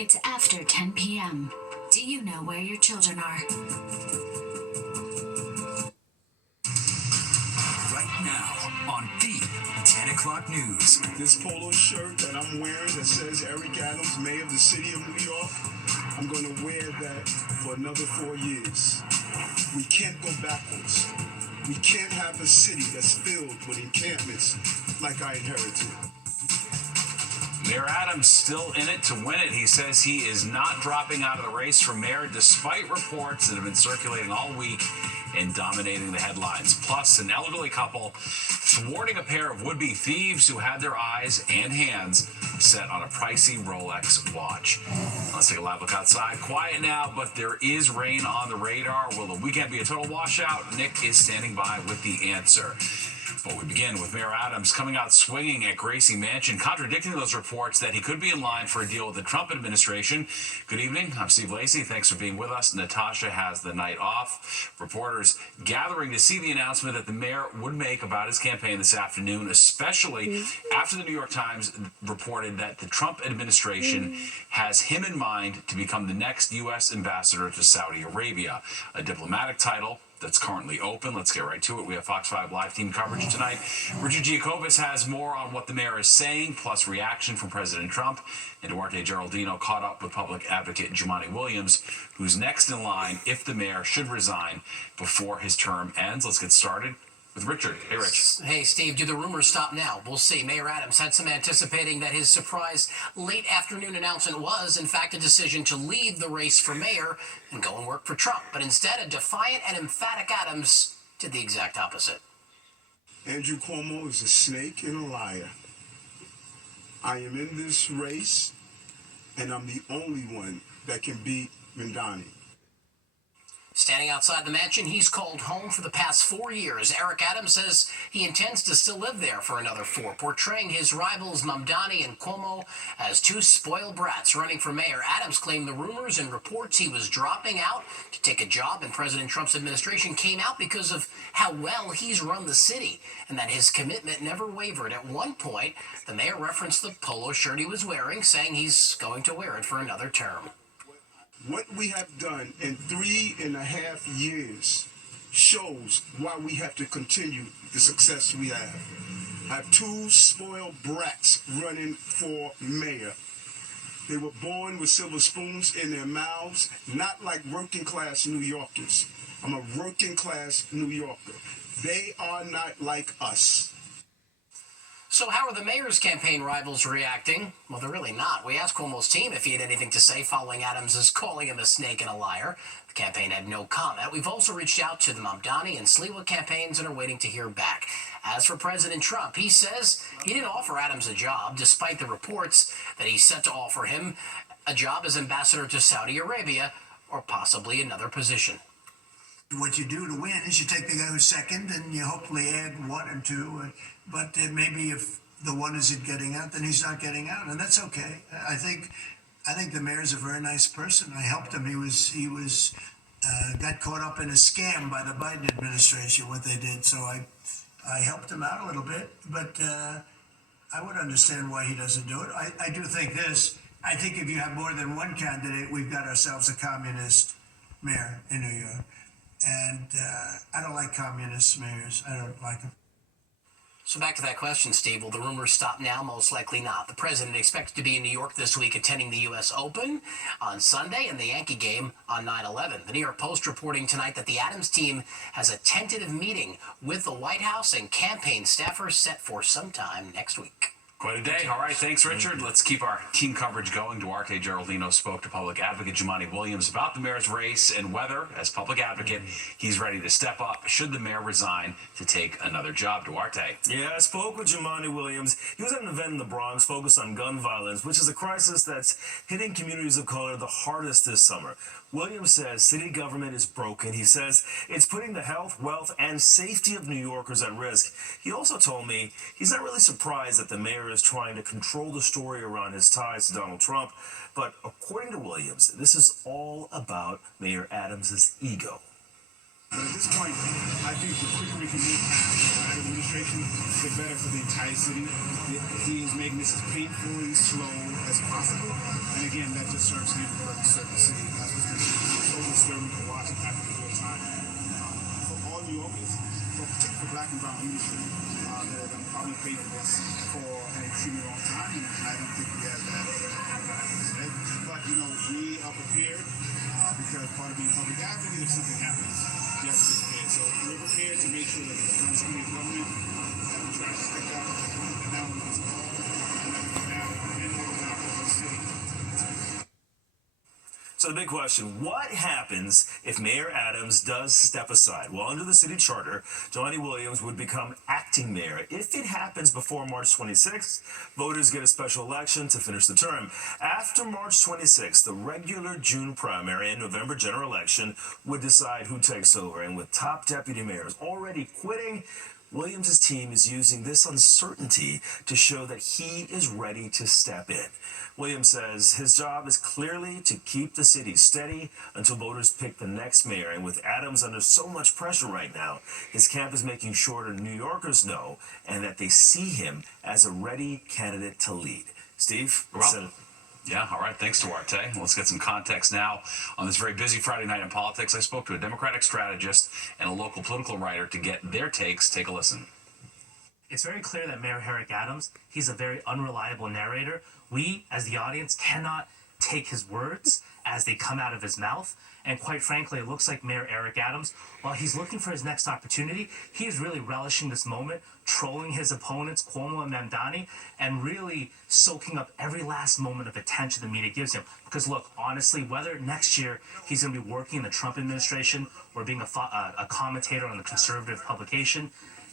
It's after 10 p.m. Do you know where your children are? Right now on the 10 o'clock news. This polo shirt that I'm wearing that says Eric Adams, Mayor of the City of New York, I'm going to wear that for another 4 years. We can't go backwards. We can't have a city that's filled with encampments like I inherited. Mayor Adams still in it to win it. He says he is not dropping out of the race for mayor despite reports that have been circulating all week and dominating the headlines. Plus, an elderly couple thwarting a pair of would-be thieves who had their eyes and hands set on a pricey Rolex watch. Let's take a live look outside. Quiet now, but there is rain on the radar. Will the weekend be a total washout? Nick is standing by with the answer. But we begin with Mayor Adams coming out swinging at Gracie Mansion, contradicting those reports that he could be in line for a deal with the Trump administration. Good evening. I'm Steve Lacey. Thanks for being with us. Natasha has the night off. Reporters gathering to see the announcement that the mayor would make about his campaign this afternoon, especially after the New York Times reported that the Trump administration has him in mind to become the next U.S. ambassador to Saudi Arabia, a diplomatic title that's currently open. Let's get right to it. We have Fox 5 live team coverage tonight. Richard Giacobis has more on what the mayor is saying, plus reaction from President Trump. And Duarte Geraldino caught up with public advocate Jumaane Williams, who's next in line if the mayor should resign before his term ends. Let's get started with Richard. Hey, Rich. Hey, Steve, do the rumors stop now? We'll see. Mayor Adams had some anticipating that his surprise late afternoon announcement was, in fact, a decision to leave the race for mayor and go and work for Trump. But instead, a defiant and emphatic Adams did the exact opposite. Andrew Cuomo is a snake and a liar. I am in this race, and I'm the only one that can beat Mamdani. Standing outside the mansion he's called home for the past 4 years, Eric Adams says he intends to still live there for another 4, portraying his rivals Mamdani and Cuomo as two spoiled brats running for mayor. Adams claimed the rumors and reports he was dropping out to take a job in President Trump's administration came out because of how well he's run the city and that his commitment never wavered. At one point, the mayor referenced the polo shirt he was wearing, saying he's going to wear it for another term. What we have done in 3.5 years shows why we have to continue the success we have. I have two spoiled brats running for mayor. They were born with silver spoons in their mouths, not like working class New Yorkers. I'm a working class New Yorker. They are not like us. So how are the mayor's campaign rivals reacting? Well, they're really not. We asked Cuomo's team if he had anything to say following Adams' calling him a snake and a liar. The campaign had no comment. We've also reached out to the Mamdani and Sliwa campaigns and are waiting to hear back. As for President Trump, he says he didn't offer Adams a job, despite the reports that he's set to offer him a job as ambassador to Saudi Arabia or possibly another position. What you do to win is you take the guy who's second and you hopefully add 1 or 2. But maybe if the one isn't getting out, then he's not getting out, and that's okay. I think the mayor's a very nice person. I helped him. He was got caught up in a scam by the Biden administration, what they did. So I helped him out a little bit, but I would understand why he doesn't do it. I do think this. I think if you have more than one candidate, we've got ourselves a communist mayor in New York. And I don't like communist mayors. I don't like them. So back to that question, Steve. Will the rumors stop now? Most likely not. The president expected to be in New York this week attending the U.S. Open on Sunday and the Yankee game on 9/11. The New York Post reporting tonight that the Adams team has a tentative meeting with the White House and campaign staffers set for sometime next week. Quite a day. All right, thanks, Richard. Let's keep our team coverage going. Duarte Geraldino spoke to public advocate Jumaane Williams about the mayor's race and whether, as public advocate, he's ready to step up should the mayor resign to take another job. Duarte. Yeah, I spoke with Jumaane Williams. He was at an event in the Bronx focused on gun violence, which is a crisis that's hitting communities of color the hardest this summer. Williams says city government is broken. He says it's putting the health, wealth, and safety of New Yorkers at risk. He also told me he's not really surprised that the mayor is trying to control the story around his ties to Donald Trump. But according to Williams, this is all about Mayor Adams' ego. But at this point, I think the quicker we can move past the administration, the better for the entire city. He is making this as painfully slow as possible. And again, that just serves him, but it serves the city. That's what's been so disturbing to watch and happen in real time. For all New Yorkers, particularly for black and brown leadership, that are going to probably pay for this for an extremely long time. And I don't think we have that today. But, we are prepared because part of being public advocate, if something happens, you have to be prepared. So we're prepared to make sure that the continuity of government, that we try to stick out, and now we just call, and that we have any of the city. So the big question, what happens if Mayor Adams does step aside? Well, under the city charter, Jelani Williams would become acting mayor. If it happens before March 26th, voters get a special election to finish the term. After March 26th, the regular June primary and November general election would decide who takes over. And with top deputy mayors already quitting, Williams' team is using this uncertainty to show that he is ready to step in. Williams says his job is clearly to keep the city steady until voters pick the next mayor. And with Adams under so much pressure right now, his camp is making sure that New Yorkers know and that they see him as a ready candidate to lead. Steve? Well, yeah, all right. Thanks, Duarte. Let's get some context now on this very busy Friday night in politics. I spoke to a Democratic strategist and a local political writer to get their takes. Take a listen. It's very clear that Mayor Eric Adams, he's a very unreliable narrator. We, as the audience, cannot take his words as they come out of his mouth. And quite frankly, it looks like Mayor Eric Adams, while he's looking for his next opportunity, he is really relishing this moment, trolling his opponents, Cuomo and Mamdani, and really soaking up every last moment of attention the media gives him. Because look, honestly, whether next year he's going to be working in the Trump administration or being a commentator on the conservative publication,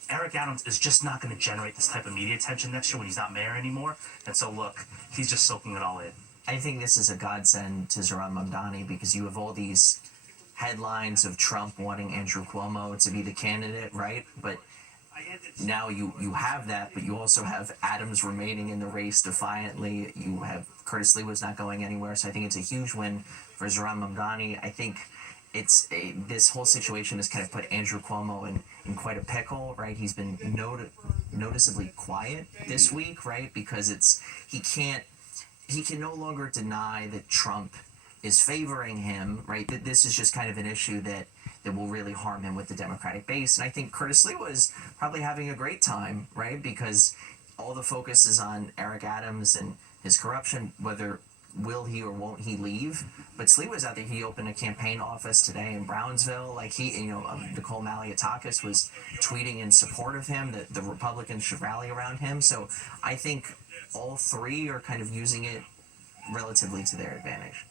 Eric Adams is just not going to generate this type of media attention next year when he's not mayor anymore. And so, look, he's just soaking it all in. I think this is a godsend to Zohran Mamdani because you have all these headlines of Trump wanting Andrew Cuomo to be the candidate, right? But now you have that, but you also have Adams remaining in the race defiantly. You have Curtis Lewa's not going anywhere. So I think it's a huge win for Zohran Mamdani. I think this whole situation has kind of put Andrew Cuomo in quite a pickle, right? He's been noticeably quiet this week, right? Because he can no longer deny that Trump is favoring him, right? That this is just kind of an issue that will really harm him with the Democratic base. And I think Curtis Lewa is probably having a great time, right? Because all the focus is on Eric Adams and his corruption, whether will he or won't he leave. But Sliwa's out there. He opened a campaign office today in Brownsville. Like Nicole Malliotakis was tweeting in support of him, that the Republicans should rally around him. So I think all three are kind of using it relatively to their advantage.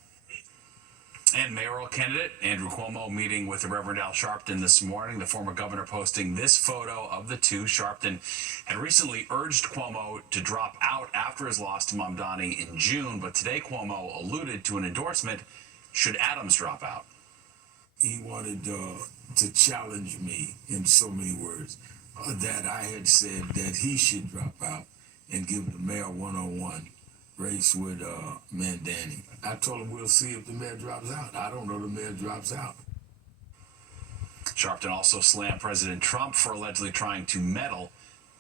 And mayoral candidate Andrew Cuomo meeting with the Reverend Al Sharpton this morning. The former governor posting this photo of the two. Sharpton had recently urged Cuomo to drop out after his loss to Mamdani in June, but today Cuomo alluded to an endorsement should Adams drop out. He wanted to challenge me in so many words that I had said that he should drop out and give the mayor one-on-one race with Mamdani. I told him we'll see if the mayor drops out. I don't know the mayor drops out. Sharpton also slammed President Trump for allegedly trying to meddle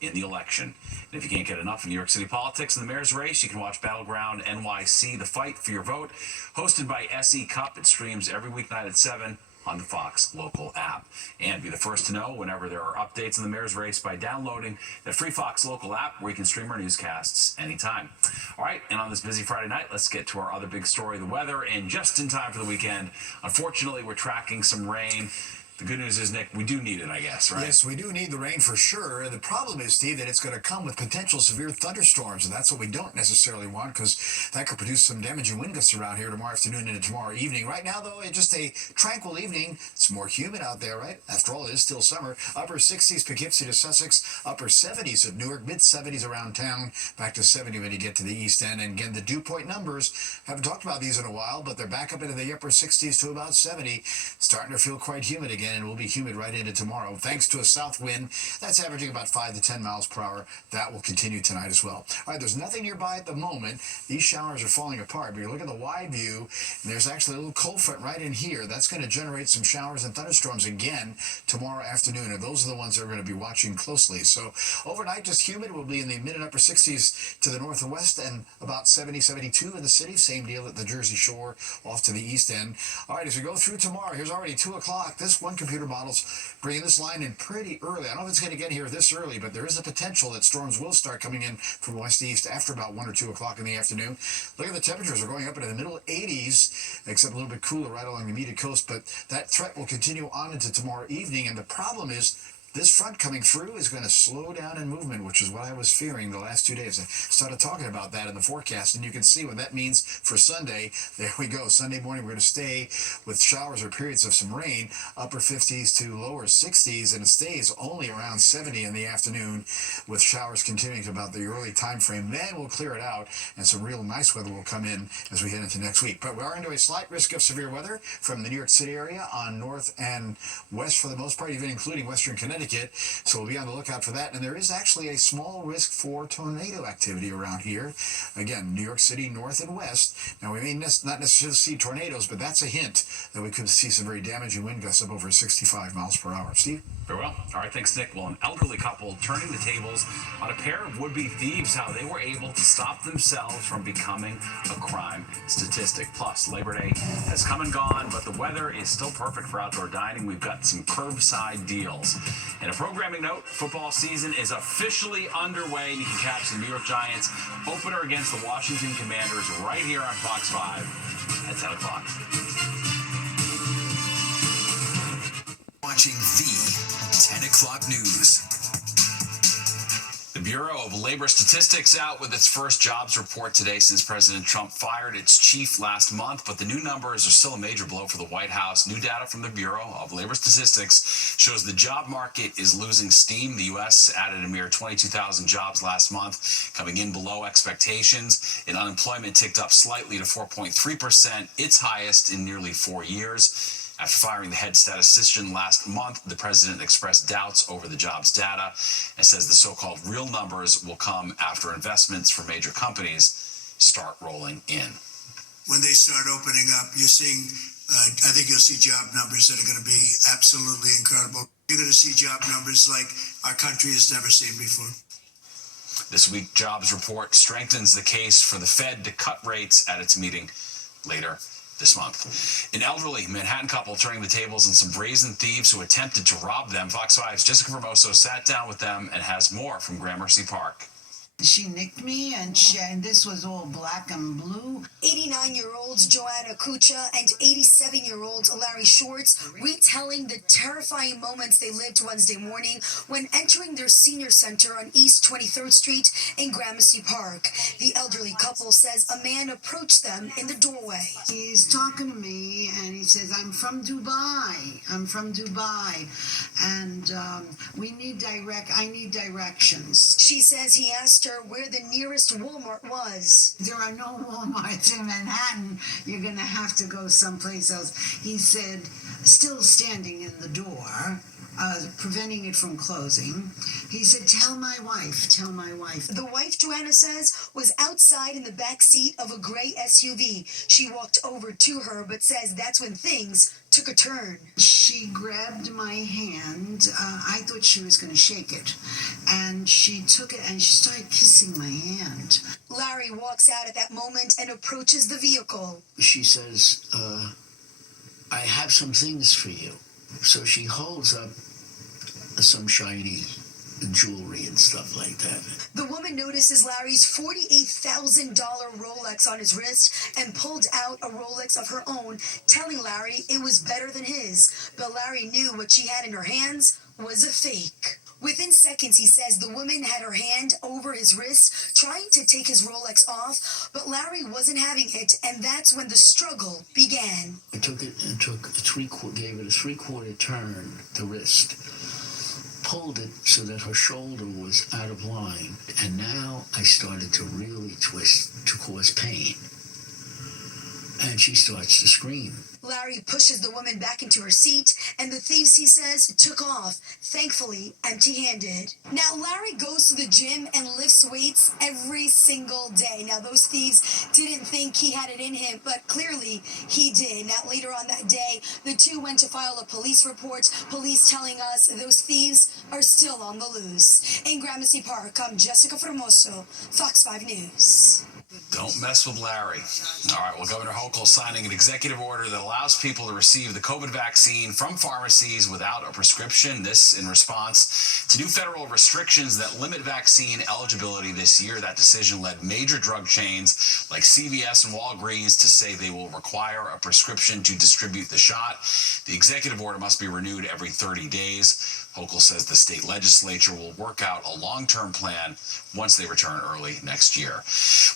in the election. And if you can't get enough of New York City politics and the mayor's race, you can watch Battleground NYC, The Fight for Your Vote, hosted by SE Cup. It streams every weeknight at 7 on the Fox local app. And be the first to know whenever there are updates in the mayor's race by downloading the free Fox local app where you can stream our newscasts anytime. All right, and on this busy Friday night, let's get to our other big story, the weather, and just in time for the weekend. Unfortunately, we're tracking some rain. The good news is, Nick, we do need it, I guess, right? Yes, we do need the rain for sure. The problem is, Steve, that it's going to come with potential severe thunderstorms, and that's what we don't necessarily want because that could produce some damaging wind gusts around here tomorrow afternoon and tomorrow evening. Right now, though, it's just a tranquil evening. It's more humid out there, right? After all, it is still summer. Upper 60s Poughkeepsie to Sussex, upper 70s at Newark, mid 70s around town, back to 70 when you get to the east end. And again, the dew point numbers, haven't talked about these in a while, but they're back up into the upper 60s to about 70. Starting to feel quite humid again. again, and it will be humid right into tomorrow. Thanks to a south wind that's averaging about 5 to 10 miles per hour. That will continue tonight as well. All right, there's nothing nearby at the moment. These showers are falling apart, but you look at the wide view, and there's actually a little cold front right in here. That's going to generate some showers and thunderstorms again tomorrow afternoon, and those are the ones that we're going to be watching closely. So overnight, just humid. We'll be in the mid and upper 60s to the north and west, and about 70, 72 in the city. Same deal at the Jersey Shore off to the east end. All right, as we go through tomorrow, here's already 2 o'clock. This one computer model's bringing this line in pretty early. I don't know if it's going to get here this early, but there is a potential that storms will start coming in from west to east after about 1 or 2 o'clock in the afternoon. Look at the temperatures. We're going up into the middle 80s, except a little bit cooler right along the immediate coast, but that threat will continue on into tomorrow evening, and the problem is this front coming through is going to slow down in movement, which is what I was fearing the last 2 days. I started talking about that in the forecast, and you can see what that means for Sunday. There we go. Sunday morning, we're going to stay with showers or periods of some rain, upper 50s to lower 60s, and it stays only around 70 in the afternoon, with showers continuing to about the early time frame. Then we'll clear it out, and some real nice weather will come in as we head into next week. But we are into a slight risk of severe weather from the New York City area on north and west for the most part, even including western Connecticut. So we'll be on the lookout for that. And there is actually a small risk for tornado activity around here. Again, New York City, north and west. Now, we may not necessarily see tornadoes, but that's a hint that we could see some very damaging wind gusts of over 65 miles per hour. Steve? Very well. All right, thanks, Nick. Well, an elderly couple turning the tables on a pair of would-be thieves, how they were able to stop themselves from becoming a crime statistic. Plus, Labor Day has come and gone, but the weather is still perfect for outdoor dining. We've got some curbside deals. And a programming note, football season is officially underway, and you can catch the New York Giants opener against the Washington Commanders right here on Fox 5 at 10 o'clock. Watching the 10 o'clock news. The Bureau of Labor Statistics out with its first jobs report today since President Trump fired its chief last month, but the new numbers are still a major blow for the White House. New data from the Bureau of Labor Statistics shows the job market is losing steam. The U.S. added a mere 22,000 jobs last month, coming in below expectations, and unemployment ticked up slightly to 4.3%, its highest in nearly 4 years. After firing the head statistician last month, the president expressed doubts over the jobs data and says the so-called real numbers will come after investments for major companies start rolling in. When they start opening up, you're seeing, I think you'll see job numbers that are going to be absolutely incredible. You're going to see job numbers like our country has never seen before. This week, jobs report strengthens the case for the Fed to cut rates at its meeting later this month. An elderly Manhattan couple turning the tables on some brazen thieves who attempted to rob them. Fox 5's Jessica Formoso sat down with them and has more from Gramercy Park. She nicked me, and this was all black and blue. 89-year-olds Joanna Kucha and 87-year-old Larry Schwartz retelling the terrifying moments they lived Wednesday morning when entering their senior center on East 23rd Street in Gramercy Park. The elderly couple says a man approached them in the doorway. He's talking to me, and he says, I'm from Dubai, and I need directions. She says he asked her where the nearest Walmart was. There are no Walmarts in Manhattan. You're going to have to go someplace else. He said, still standing in the door, preventing it from closing. He said, tell my wife. The wife, Joanna says, was outside in the back seat of a gray SUV. She walked over to her, but says that's when things took a turn. She grabbed my hand. I thought she was going to shake it. And she took it and she started kissing my hand. Larry walks out at that moment and approaches the vehicle. She says, I have some things for you. So she holds up some shiny jewelry and stuff like that. The woman notices Larry's $48,000 Rolex on his wrist and pulled out a Rolex of her own, telling Larry it was better than his. But Larry knew what she had in her hands was a fake. Within seconds, he says the woman had her hand over his wrist, trying to take his Rolex off, but Larry wasn't having it, and that's when the struggle began. I took it and gave it a three-quarter turn, the wrist, pulled it so that her shoulder was out of line, and now I started to really twist to cause pain. And she starts to scream. Larry pushes the woman back into her seat, and the thieves, he says, took off, thankfully empty-handed. Now, Larry goes to the gym and lifts weights every single day. Now, those thieves didn't think he had it in him, but clearly he did. Now, later on that day, the two went to file a police report, police telling us those thieves are still on the loose. In Gramercy Park, I'm Jessica Formoso, Fox 5 News. Don't mess with Larry. All right, well, Governor Hochul signing an executive order that allows people to receive the COVID vaccine from pharmacies without a prescription. This in response to new federal restrictions that limit vaccine eligibility this year. That decision led major drug chains like CVS and Walgreens to say they will require a prescription to distribute the shot. The executive order must be renewed every 30 days. Hochul says the state legislature will work out a long-term plan once they return early next year.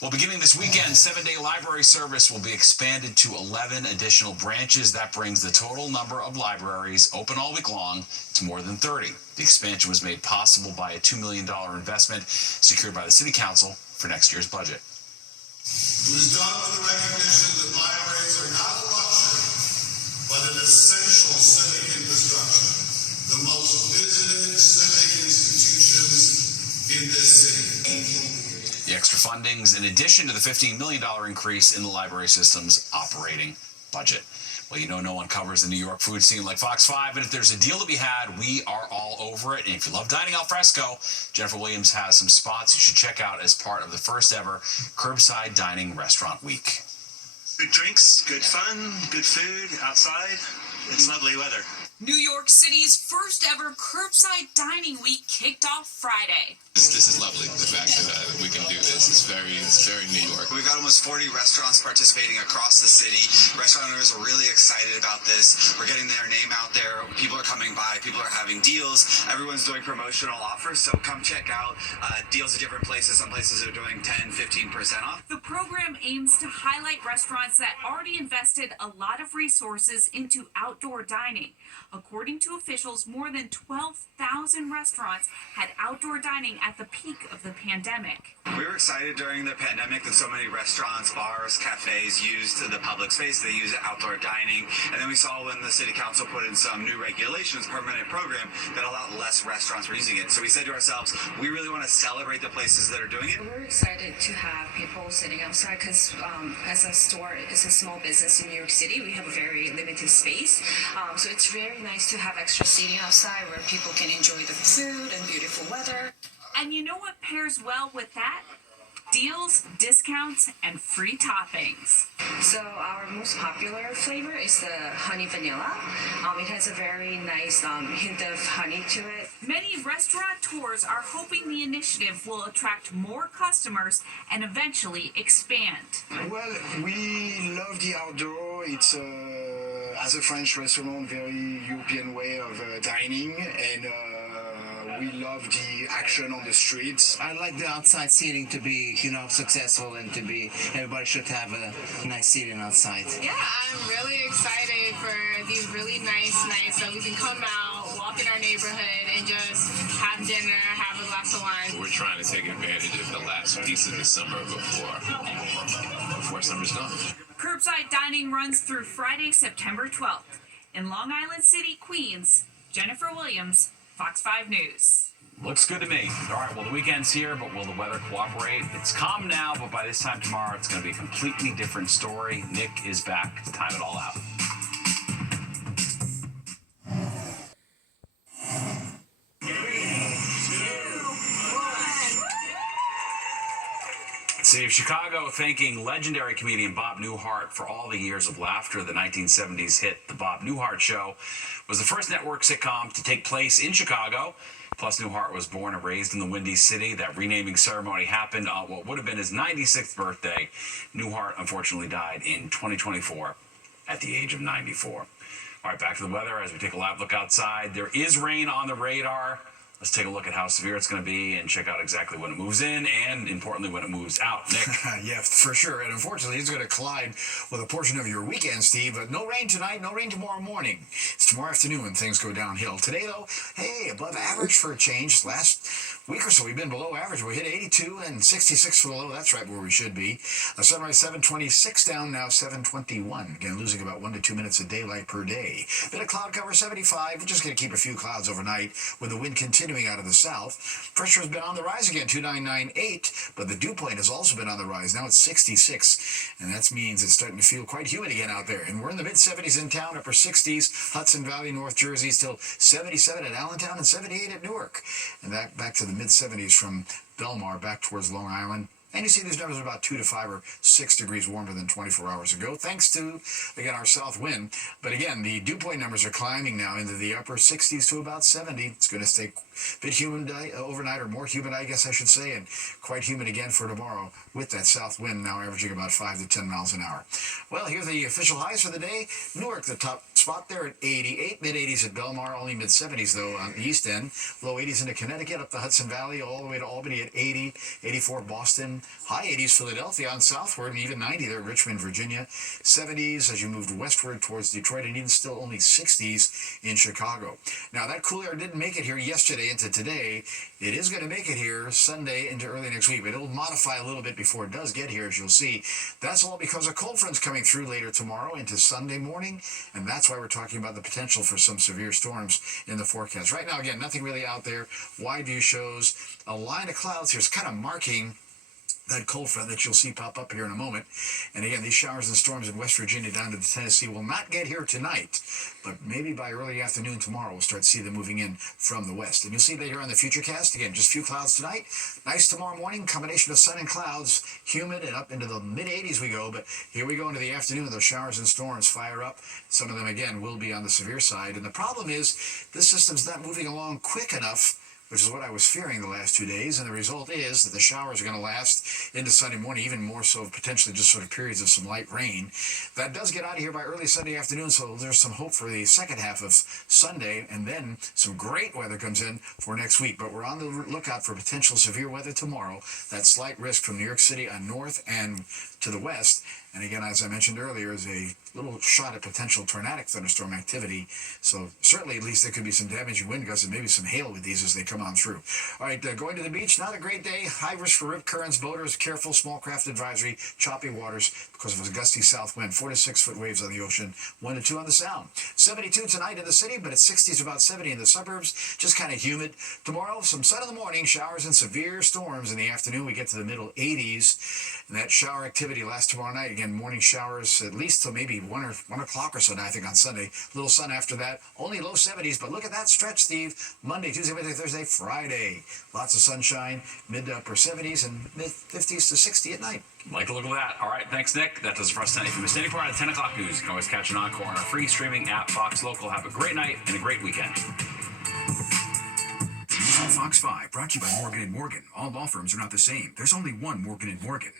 Well, beginning this weekend, 7-day library service will be expanded to 11 additional branches. That brings the total number of libraries open all week long to more than 30. The expansion was made possible by a $2 million investment secured by the City Council for next year's budget. It was done with the recognition that libraries are not a luxury, but an essential civic infrastructure. The most visited civic institutions in this city. The extra funding's in addition to the $15 million increase in the library system's operating budget. Well, you know no one covers the New York food scene like Fox 5, and if there's a deal to be had, we are all over it. And if you love dining al fresco, Jennifer Williams has some spots you should check out as part of the first ever Curbside Dining Restaurant Week. Good drinks, good fun, good food outside. It's lovely weather. New York City's first ever Curbside Dining Week kicked off Friday. This is lovely. The fact that we can do this is very New York. We've got almost 40 restaurants participating across the city. Restaurant owners are really excited about this. We're getting their name out there. People are coming by. People are having deals. Everyone's doing promotional offers, so come check out deals at different places. Some places are doing 10, 15% off. The program aims to highlight restaurants that already invested a lot of resources into outdoor dining. According to officials, more than 12,000 restaurants had outdoor dining at the peak of the pandemic. We were excited during the pandemic that so many restaurants, bars, cafes used the public space. They use outdoor dining. And then we saw when the city council put in some new regulations, permanent program, that allowed less restaurants from using it. So we said to ourselves, we really want to celebrate the places that are doing it. We're excited to have people sitting outside because as a store, it's a small business in New York City. We have a very limited space. So it's very nice to have extra seating outside where people can enjoy the food and beautiful weather. And you know what pairs well with that? Deals, discounts, and free toppings. So our most popular flavor is the honey vanilla. It has a very nice hint of honey to it. Many restaurateurs are hoping the initiative will attract more customers and eventually expand. Well, we love the outdoor. It's as a French restaurant, very European way of dining, and we love the action on the streets. I like the outside seating to be, successful and to be, everybody should have a nice seating outside. Yeah, I'm really excited for these really nice nights that we can come out, walk in our neighborhood, and just have dinner, have a glass of wine. We're trying to take advantage of the last piece of the summer before summer's gone. Curbside dining runs through Friday, September 12th. In Long Island City, Queens, Jennifer Williams, Fox 5 News. Looks good to me. All right, well, the weekend's here, but will the weather cooperate? It's calm now, but by this time tomorrow, it's going to be a completely different story. Nick is back to time it all out. City of Chicago thanking legendary comedian Bob Newhart for all the years of laughter. The 1970s hit The Bob Newhart Show was the first network sitcom to take place in Chicago. Plus, Newhart was born and raised in the Windy City. That renaming ceremony happened on what would have been his 96th birthday. Newhart, unfortunately, died in 2024 at the age of 94. All right, back to the weather as we take a live look outside. There is rain on the radar. Let's take a look at how severe it's going to be and check out exactly when it moves in and, importantly, when it moves out. Nick. Yeah, for sure. And unfortunately, it's going to collide with a portion of your weekend, Steve. But no rain tonight, no rain tomorrow morning. It's tomorrow afternoon when things go downhill. Today, though, hey, above average for a change. Last week or so, we've been below average. We hit 82 and 66 for the low. That's right where we should be. Sunrise 726 down, now 721. Again, losing about 1 to 2 minutes of daylight per day. Bit of cloud cover, 75. We're just going to keep a few clouds overnight with the wind continuing out of the south. Pressure has been on the rise again, 2998, but the dew point has also been on the rise. Now it's 66, and that means it's starting to feel quite humid again out there. And we're in the mid-70s in town, upper 60s, Hudson Valley, North Jersey, still 77 at Allentown and 78 at Newark. And that back to the mid-70s from Belmar back towards Long Island. And you see these numbers are about 2 to 5 or 6 degrees warmer than 24 hours ago, thanks to, again, our south wind. But again, the dew point numbers are climbing now into the upper 60s to about 70. It's going to stay a bit humid overnight, or more humid, I guess I should say, and quite humid again for tomorrow with that south wind now averaging about 5 to 10 miles an hour. Well, here's the official highs for the day. Newark, the top spot there at 88, mid-80s at Belmar, only mid-70s, though, on the east end. Low 80s into Connecticut, up the Hudson Valley, all the way to Albany at 80, 84 Boston, high 80s Philadelphia on southward, and even 90 there at Richmond, Virginia. 70s as you moved westward towards Detroit, and even still only 60s in Chicago. Now, that cool air didn't make it here yesterday into today. It is going to make it here Sunday into early next week, but it'll modify a little bit before it does get here, as you'll see. That's all because of cold fronts coming through later tomorrow into Sunday morning, and that's why we're talking about the potential for some severe storms in the forecast. Right now, again, nothing really out there. Wide view shows a line of clouds here. It's kind of marking that cold front that you'll see pop up here in a moment. And again, these showers and storms in West Virginia down to the Tennessee will not get here tonight, but maybe by early afternoon tomorrow we'll start to see them moving in from the west. And you'll see that here on the Futurecast. Again, just a few clouds tonight. Nice tomorrow morning, combination of sun and clouds, humid, and up into the mid-80s we go. But here we go into the afternoon. Those showers and storms fire up. Some of them, again, will be on the severe side. And the problem is this system's not moving along quick enough, which is what I was fearing the last 2 days, and the result is that the showers are going to last into Sunday morning, even more so potentially just sort of periods of some light rain. That does get out of here by early Sunday afternoon, so there's some hope for the second half of Sunday, and then some great weather comes in for next week. But we're on the lookout for potential severe weather tomorrow. That slight risk from New York City on north and to the west. And again, as I mentioned earlier, is a little shot at potential tornadic thunderstorm activity. So certainly, at least there could be some damaging wind gusts and maybe some hail with these as they come on through. All right, going to the beach, not a great day. High risk for rip currents, boaters, careful, small craft advisory, choppy waters because of a gusty south wind. 4 to 6 foot waves on the ocean, 1 to 2 on the sound. 72 tonight in the city, but it's 60s, about 70 in the suburbs. Just kind of humid. Tomorrow, some sun in the morning, showers and severe storms in the afternoon. We get to the middle 80s, and that shower activity lasts tomorrow night. Again, morning showers at least till maybe 1 o'clock or so now, I think, on Sunday. Little sun after that. Only low 70s, but look at that stretch, Steve. Monday, Tuesday, Wednesday, Thursday, Friday. Lots of sunshine, mid to upper 70s and mid 50s to 60 at night. Like a look at that. All right, thanks, Nick. That does it for us tonight. If you missed any part of the 10 o'clock news, you can always catch an encore on our free streaming app, Fox Local. Have a great night and a great weekend. Fox 5, brought to you by Morgan & Morgan. All law firms are not the same. There's only one Morgan & Morgan.